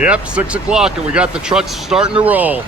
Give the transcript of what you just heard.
Yep, 6 o'clock, and we got the trucks starting to roll.